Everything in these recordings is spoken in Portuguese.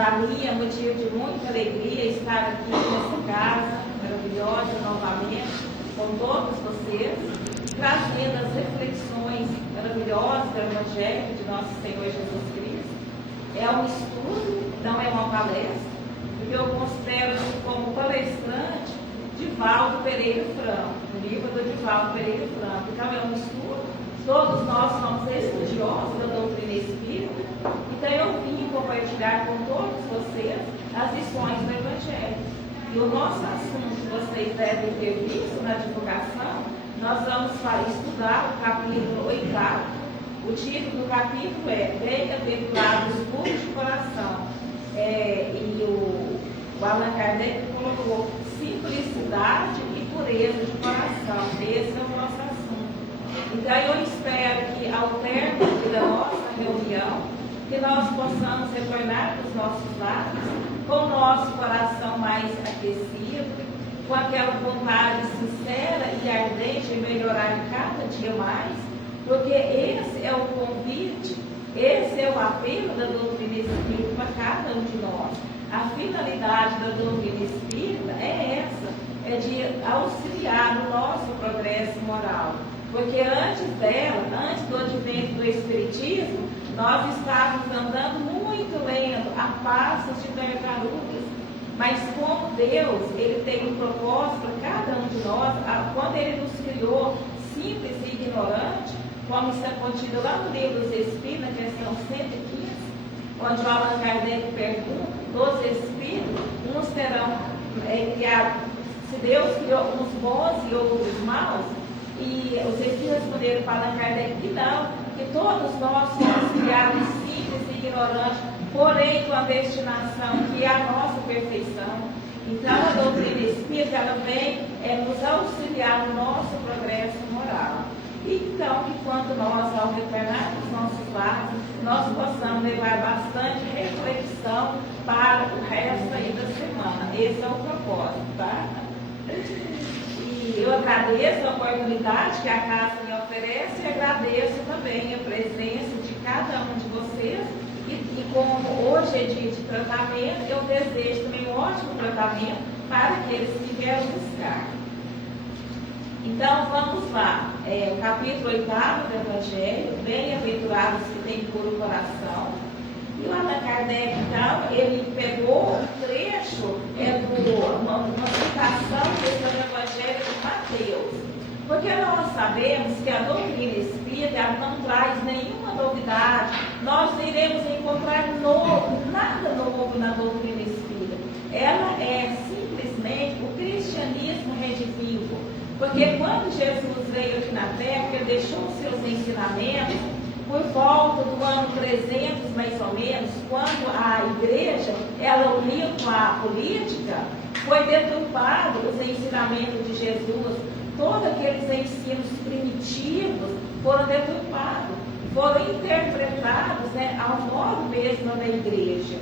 Para mim é motivo de muita alegria estar aqui nessa casa maravilhosa novamente, com todos vocês, trazendo as reflexões maravilhosas do Evangelho de nosso Senhor Jesus Cristo. É um estudo, não é uma palestra, porque eu considero-me como palestrante Divaldo Pereira Franco, no livro do Divaldo Pereira Franco. Então é um estudo, todos nós somos estudiosos da doutrina espírita, então eu vim compartilhar com todos vocês as lições do Evangelho. E o nosso assunto, vocês devem ter visto na divulgação, nós vamos estudar o capítulo 8º. O título do capítulo é Bem-aventurados puros de coração. E o Allan Kardec colocou simplicidade e pureza de coração. Esse é o nosso assunto. Então eu espero que ao término da nossa reunião, que nós possamos retornar para os nossos lares com o nosso coração mais aquecido, com aquela vontade sincera e ardente em melhorar cada dia mais, porque esse é o convite, esse é o apelo da doutrina espírita para cada um de nós. A finalidade da doutrina espírita é essa, é de auxiliar no nosso progresso moral. Porque antes dela, antes do advento do Espiritismo, nós estávamos andando muito lento, a passos de tartarugas. Mas como Deus, Ele tem um propósito para cada um de nós, quando Ele nos criou simples e ignorante, como está contido lá no livro dos Espíritos, na questão 115, onde o Allan Kardec pergunta, dos Espíritos, uns serão criados, se Deus criou uns bons e outros maus, e os Espíritos responderam para Allan Kardec que não, que todos nós somos criados simples e ignorantes, porém com a destinação que é a nossa perfeição. Então a doutrina espírita ela vem nos auxiliar no nosso progresso moral. E então que quando nós, ao retornar dos nossos lares, nós possamos levar bastante reflexão para o resto aí da semana. Esse é o propósito, tá? E eu agradeço a oportunidade que a casa me oferece e agradeço também a presença de cada um de vocês. E como hoje é dia de tratamento, eu desejo também um ótimo tratamento para aqueles que vieram buscar. Então vamos lá, capítulo 8º do Evangelho, bem-aventurados que têm puro coração. E o Allan Kardec, então, ele pegou um trecho, uma citação desse Evangelho de Mateus. Porque nós sabemos que a doutrina espírita não traz nenhuma novidade, nós não iremos encontrar nada novo na doutrina espírita. Ela é simplesmente o cristianismo redivivo. Porque quando Jesus veio aqui na Terra, ele deixou os seus ensinamentos, por volta do ano 300, mais ou menos, quando a igreja, ela uniu com a política, foi deturpado os ensinamentos de Jesus. Todos aqueles ensinos primitivos foram deturpados, foram interpretados ao modo mesmo da igreja.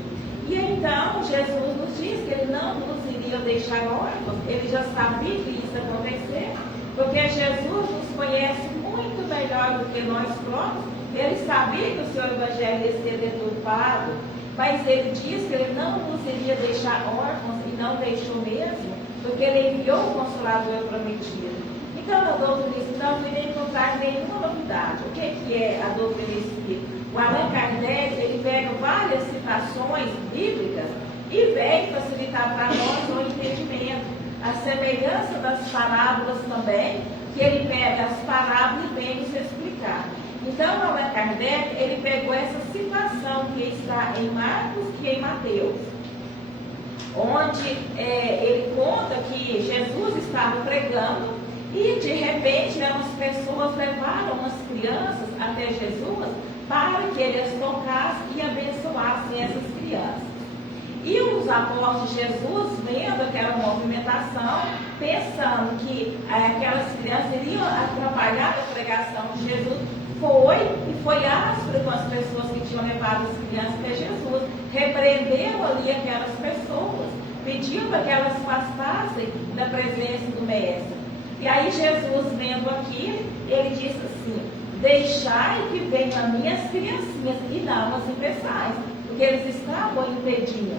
E então Jesus nos diz que Ele não nos iria deixar órfãos, Ele já sabia que isso ia acontecer, porque Jesus nos conhece muito melhor do que nós próprios. Ele sabia que o seu Evangelho ia ser deturpado, mas Ele diz que Ele não nos iria deixar órfãos e não deixou mesmo, porque Ele enviou o Consolador prometido. Então, a doutrina espírita não iria encontrar nenhuma novidade. O que é a doutrina espírita? O Allan Kardec, ele pega várias citações bíblicas e vem facilitar para nós o entendimento. A semelhança das parábolas também, que ele pega as parábolas e vem nos explicar. Então, o Allan Kardec, ele pegou essa citação que está em Marcos e em Mateus, onde ele conta que Jesus estava pregando e de repente umas pessoas levaram umas crianças até Jesus para que ele as tocasse e abençoassem essas crianças. E os apóstolos de Jesus, vendo aquela movimentação, pensando que aquelas crianças iriam atrapalhar a pregação de Jesus, foi áspero com as pessoas que tinham levado as crianças até Jesus, repreendeu ali aquelas pessoas, pediu para que elas afastassem da presença do Mestre. E aí Jesus, vendo aquilo, ele disse assim: deixai que venham as minhas criancinhas e não as impeçais. porque eles estavam impedindo.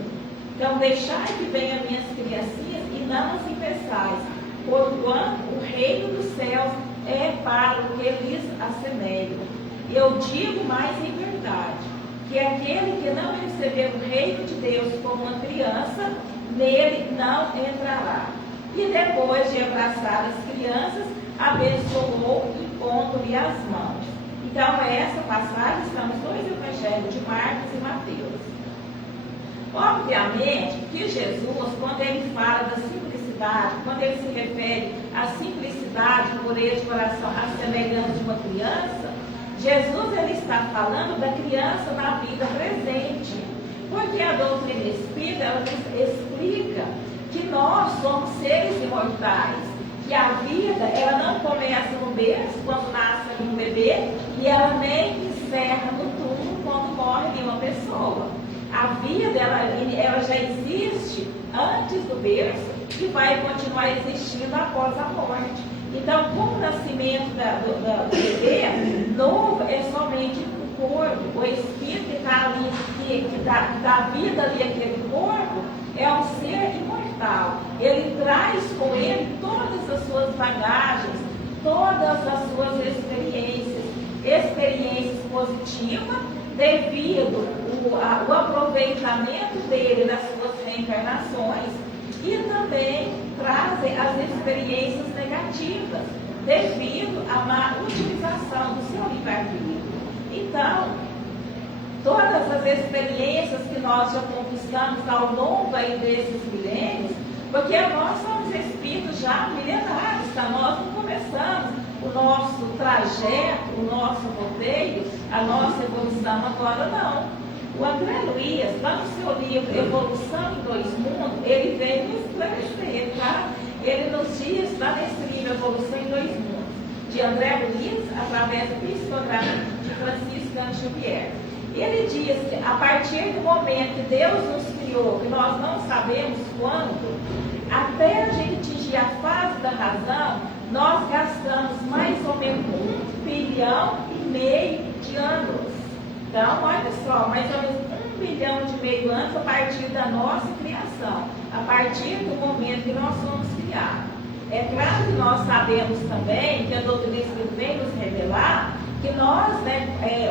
Então, deixai que venham minhas criancinhas e não os impeçais, porquanto o reino dos céus é para o que lhes assemelham. Eu digo mais em verdade, que aquele que não receber o reino de Deus como uma criança, nele não entrará. E depois de abraçar as crianças, abençoou impondo-lhe as mãos. Então, essa passagem está nos dois evangelhos de Marcos e Mateus. Obviamente que Jesus, quando ele fala da simplicidade, quando ele se refere à simplicidade, pureza de coração, à semelhança de uma criança, Jesus ele está falando da criança na vida presente. Porque a doutrina espírita ela nos explica que nós somos seres imortais, que a vida ela não começa no berço, quando nasce um bebê, e ela nem encerra no túmulo quando morre uma pessoa. A vida ela já existe antes do berço e vai continuar existindo após a morte. Então, com o nascimento do bebê, novo é somente o corpo, o espírito que está ali, que dá vida ali àquele corpo, é um ser imortal. Ele traz com ele todas as suas bagagens, todas as suas experiências positivas, devido ao aproveitamento dele nas suas reencarnações, e também trazem as experiências negativas, devido à má utilização do seu livre-arbítrio. Então, todas as experiências que nós já conquistamos ao longo aí desses milênios, porque nós somos espíritos já milenares, tá? Nós não começamos o nosso trajeto, o nosso roteiro, a nossa evolução agora, não. O André Luiz, lá no seu livro Evolução em Dois Mundos, ele veio nos esclarecer, tá? Ele nos diz, lá nesse livro Evolução em Dois Mundos, de André Luiz, através do psicograma de Francisco Cândido Xavier. Ele diz que a partir do momento que Deus nos criou, que nós não sabemos quando, até a gente atingir a fase da razão, nós gastamos mais ou menos 1,5 bilhão de anos. Então, olha só, mais ou menos 1,5 bilhão anos a partir da nossa criação, a partir do momento que nós somos criados. É claro que nós sabemos também, que a doutrina espírita vem nos revelar, que nós,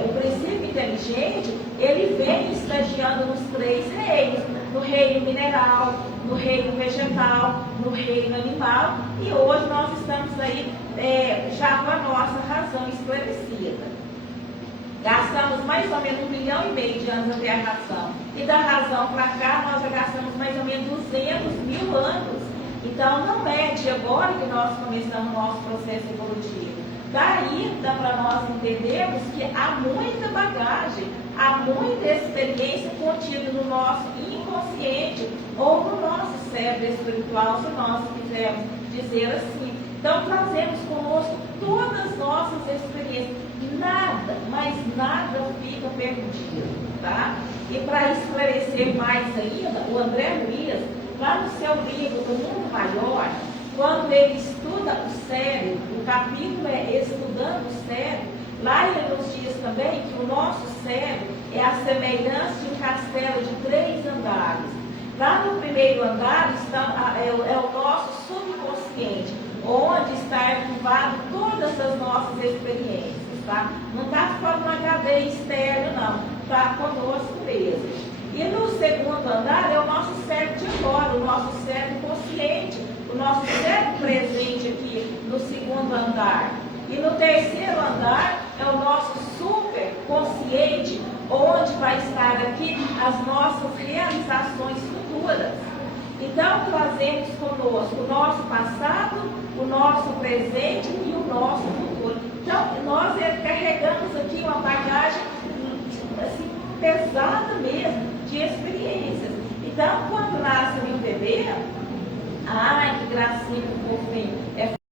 o princípio inteligente, ele vem estagiando nos 3 reinos, no reino mineral, no reino vegetal, no reino animal, e hoje nós estamos aí já com a nossa razão esclarecida. Gastamos mais ou menos 1,5 bilhão de anos até a razão. E da razão para cá, nós já gastamos mais ou menos 200 mil anos. Então, não é de agora que nós começamos o nosso processo evolutivo. Daí dá para nós entendermos que há muita bagagem, há muita experiência contida no nosso inconsciente ou no nosso cérebro espiritual, se nós quisermos dizer assim. Então, trazemos conosco todas as nossas experiências. Nada, mas nada fica perdido, tá? E para esclarecer mais ainda, o André Luiz, lá no seu livro O Mundo Maior, quando ele estuda o cérebro, o capítulo é Estudando o Cérebro, lá ele nos diz também que o nosso cérebro é a semelhança de um castelo de 3 andares. Lá no primeiro andar é o nosso subconsciente, onde está arquivado todas as nossas experiências. Tá? Não está fora uma cadeia externa, não. Está conosco mesmo. E no segundo andar é o nosso cérebro de agora, o nosso cérebro consciente, o nosso cérebro presente aqui no segundo andar. E no terceiro andar é o nosso superconsciente, onde vai estar aqui as nossas realizações futuras. Então, trazemos conosco o nosso passado, o nosso presente e o nosso futuro. Então, nós carregamos aqui uma bagagem assim, pesada mesmo de experiências. Então, quando nasce um bebê, ai, que gracinha, que fofinho, é